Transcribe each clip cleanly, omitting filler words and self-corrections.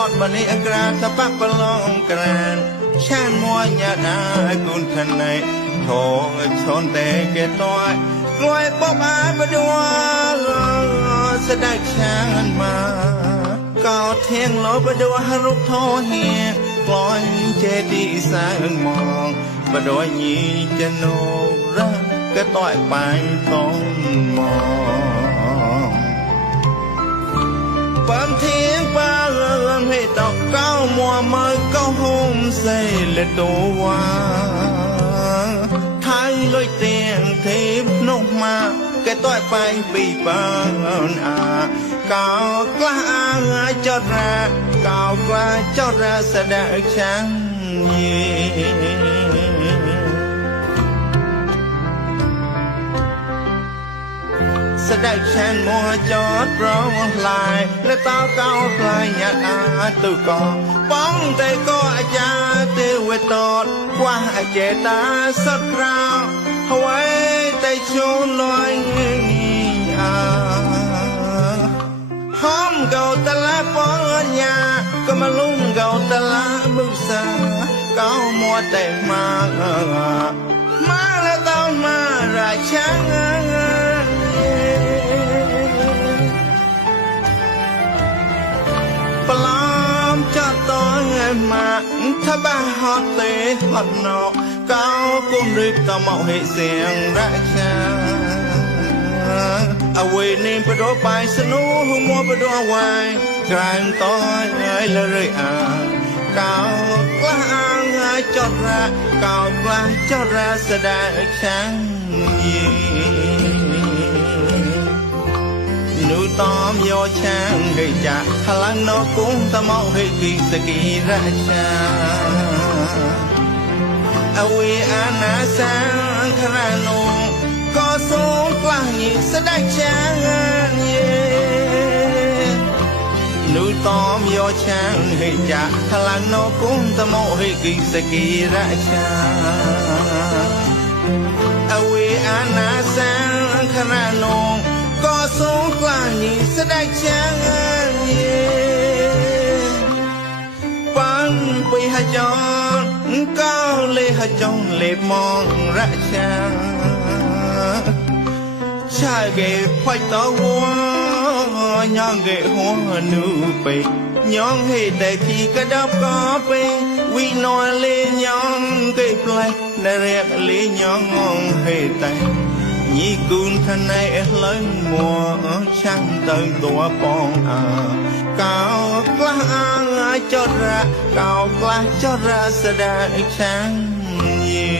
hot money a grand the back belong grand chan more nhata kun thân này thọ chọn tệ cái toại rồi bóp ai bờ đua sẽ đại chan mà cao thiên lối bờ đua rút thô hiền lối chế đi sang mong bờ đua nhị chân nô ra cái toại bài không mong bám thiên ba ơn hay tóc cao mùa mới cao hôm xây lên tổ hoa thái lối tiền thêm nông mà cái toại bài bị băng cao quá cho ra cao quá cho ra sẽ đợi chẳng gì sẽ đợi chẳng mua chót rong lạiและตาเก้าปลายหยาดตุกอป้องแต่ก็อาจารย์เตวตอดกว่าเจตาสักคราวเอาไว้แต่ชูลอยห้อมเก่าตะละป้อนยาก็มาลุ่มเก่าตะละมุสาเก่ามัวแต่มาแล้วต้องมาราชังปลอมจะต้อนมาถ้าบ้าฮอตเตะฮอตนอกเก่ากุ้มรีบต่อเมาให้เสียงราชาเอาไว้นี่ไปดูไปสนุกหัวมัวไปดูเอาไว้กลางต้อยละเลยเก่ากล้าจอดระเก่ากล้าจอดระแสดงช่างยิงนูตอมโยช่างให้จะพลังนกกุ้งตะเมาให้กิสกีราชาเอาไว้อาณาสังครานุก็สูงกลางยิ่งแสดงช่างเย่นูตอมโยช่างให้จะพลังนกกุ้งตะเมาให้กิสกีราชาเอาไว้อาณาสังครานุก็สูงกลางยิ่งแสดงช่างเย่ปันไปหาจอนก็เลยหาจอนเลยมองราชาชาเกะไฟต่อหัวยองเกะหัวนูไปยองให้แต่ที่กระดับก็ไปวินอยเลยยองเกะปลายได้เรียกเลยยองให้แต่ยี่กุนท่านในเลยมัวช่างเติมตัวปองเก่ากล้าจอดระเก่ากล้าจอดระแสดงช่างยี่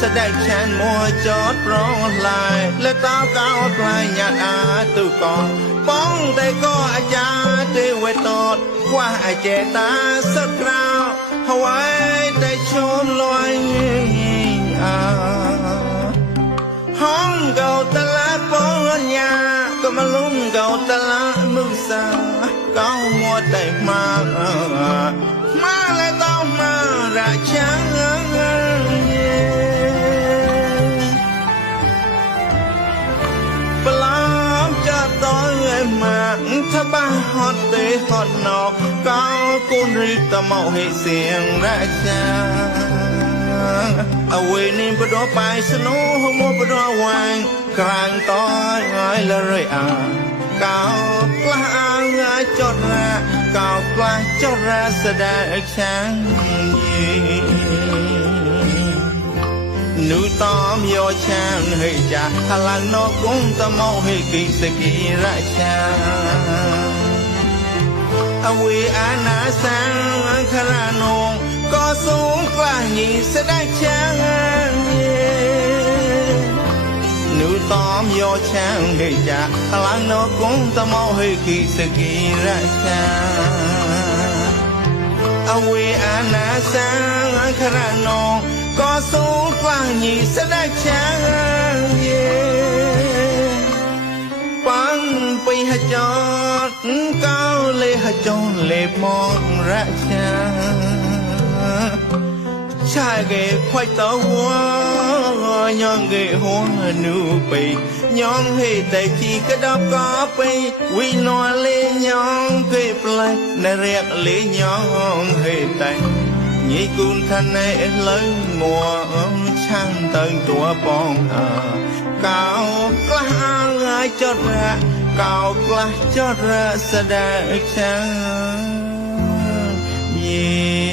แสดงฉันมัวจอดร้องลายและตาเก้าปลายหยาดตุกอนป้องแต่ก็อาจารย์เตวตอดกว่าเจตาสักคราวเอาไว้แต่ชมลอยห้องเก่าตะละป้อนยาก็มาลุ่มเก่าตะละมุสาเก่ามัวแต่มาแล้วต้องมาราชังปลอมจะต้อยมาถ้าบ้าฮอตเตะฮอตนอกเก่ากุ้งรีบตะเมาให้เสียงราชาเอาไว้นี่ไปดูไปสนุกหัวมัวไปดูเอาไว้กลางต้อยละเลยเก่ากล้าจอดระเก่ากล้าจอดระแสดงช่างยิงนูตอมโยช่างให้จะพลังนกกุ้งตะเมาให้กิสกีราชาเอาไว้อาณาสังครานุก็สูงกลางยิ่งแสดงช่าง นูตอมยอช่างให้จากพลังนกกงตะเมาให้ขีสกีราชาเอาเวอานาสังครานองก็สู้ฟังยีสดาช่างเย่ปังไปหจอดก้าวเลยหจอดเลยมองราชาชายเกควายตัวหัวยองเกหัวนูไปยองให้แต่ขี้กระดอบก็ไปวินอนเลยยองเกปลายในเรียกเลยยองให้แต่ยี่กุนทันในเลยมัวช่างเติงตัวปองก้าวกล้าจอดระก้าวกล้าจอดระแสดงช่างเย่